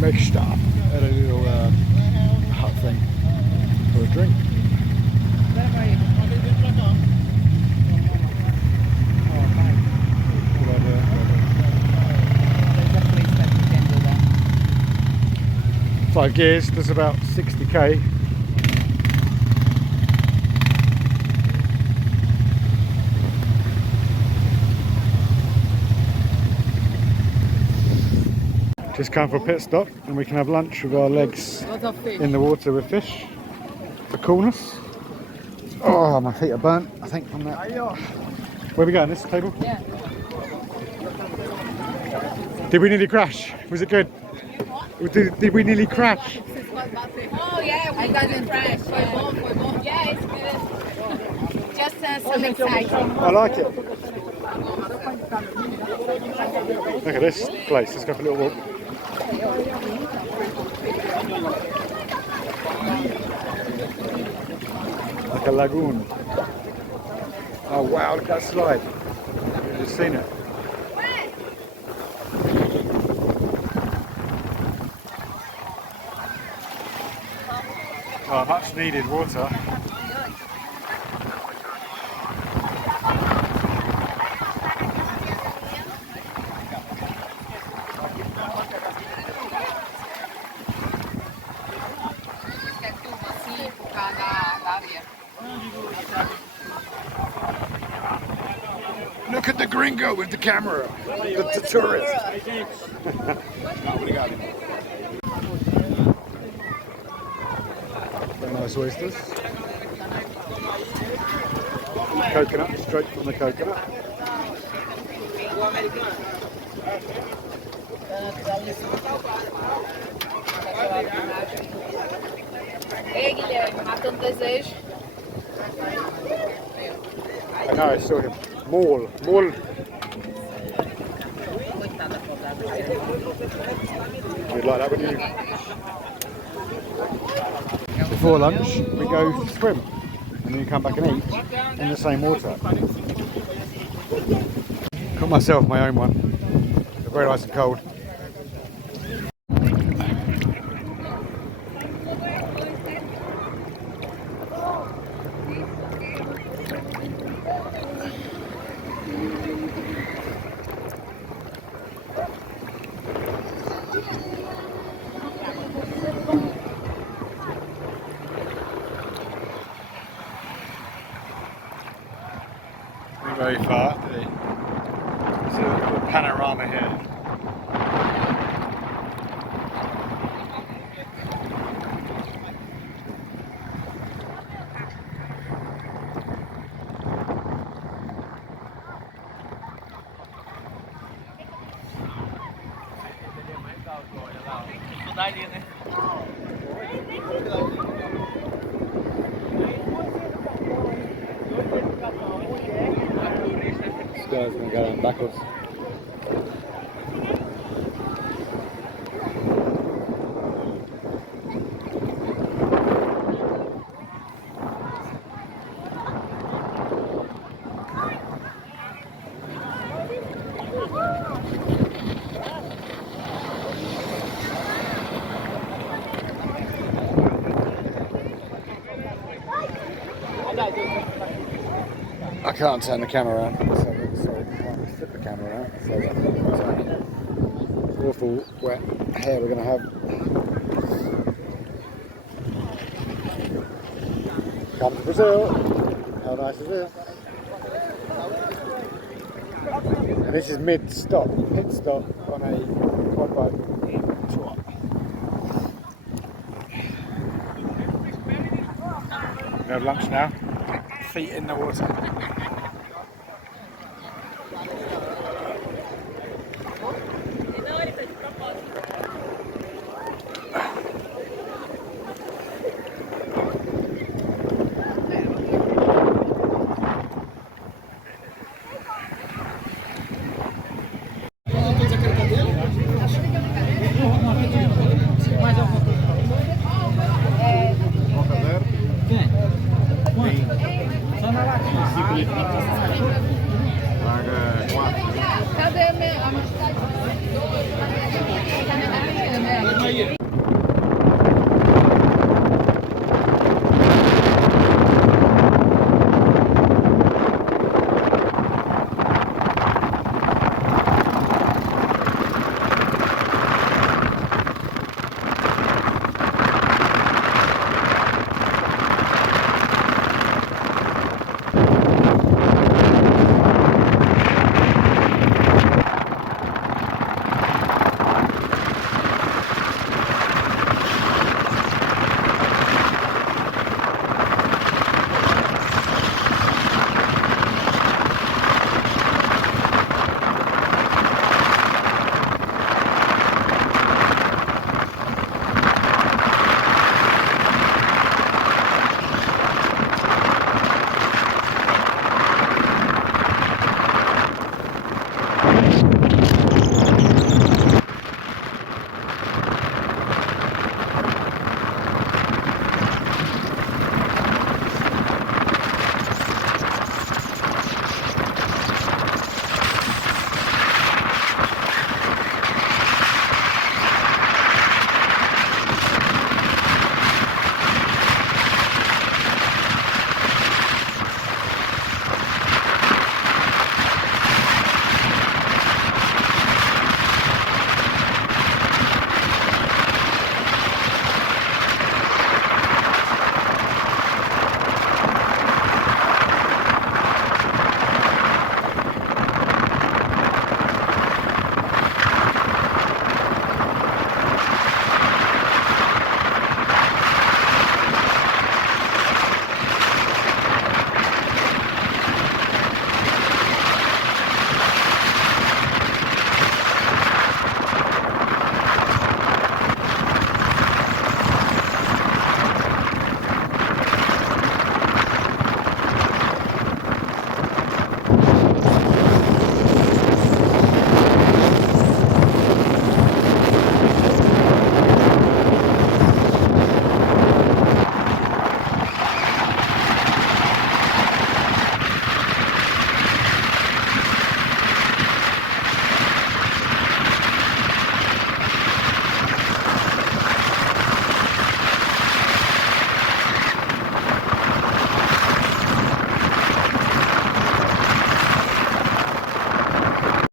make stop at a little hut thing for a drink. Five gears, does about 60k. Just come for a pit stop and we can have lunch with our legs in the water with fish for coolness. Oh, my feet are burnt, I think, from that. Where are we going, this table? Yeah. Did we nearly crash? Was it good? Did we nearly crash? Oh yeah, we didn't crash. Yeah, it's good. Just some exciting. I like it. Look at this place, let's go for a little walk. Like a lagoon. Oh wow, look at that slide. You've just seen it. Oh, much needed water. Look at the gringo with the camera, the tourist. Very nice oysters. Coconut, straight from the coconut. Ei, Guilherme, mata desejo. I know, I saw him. Maul. You'd like that, wouldn't you? Before lunch, we go swim, and then you come back and eat in the same water. Got myself my own one. They're very nice and cold. Very far. So the panorama here. This guy's going to go down backwards. I can't turn the camera around, so I can't flip the camera around. So it's awful wet hair we're going to have. Come to Brazil. How nice is it? And this is mid-stop, pit stop on a quad bike tour. We have lunch now. Feet in the water.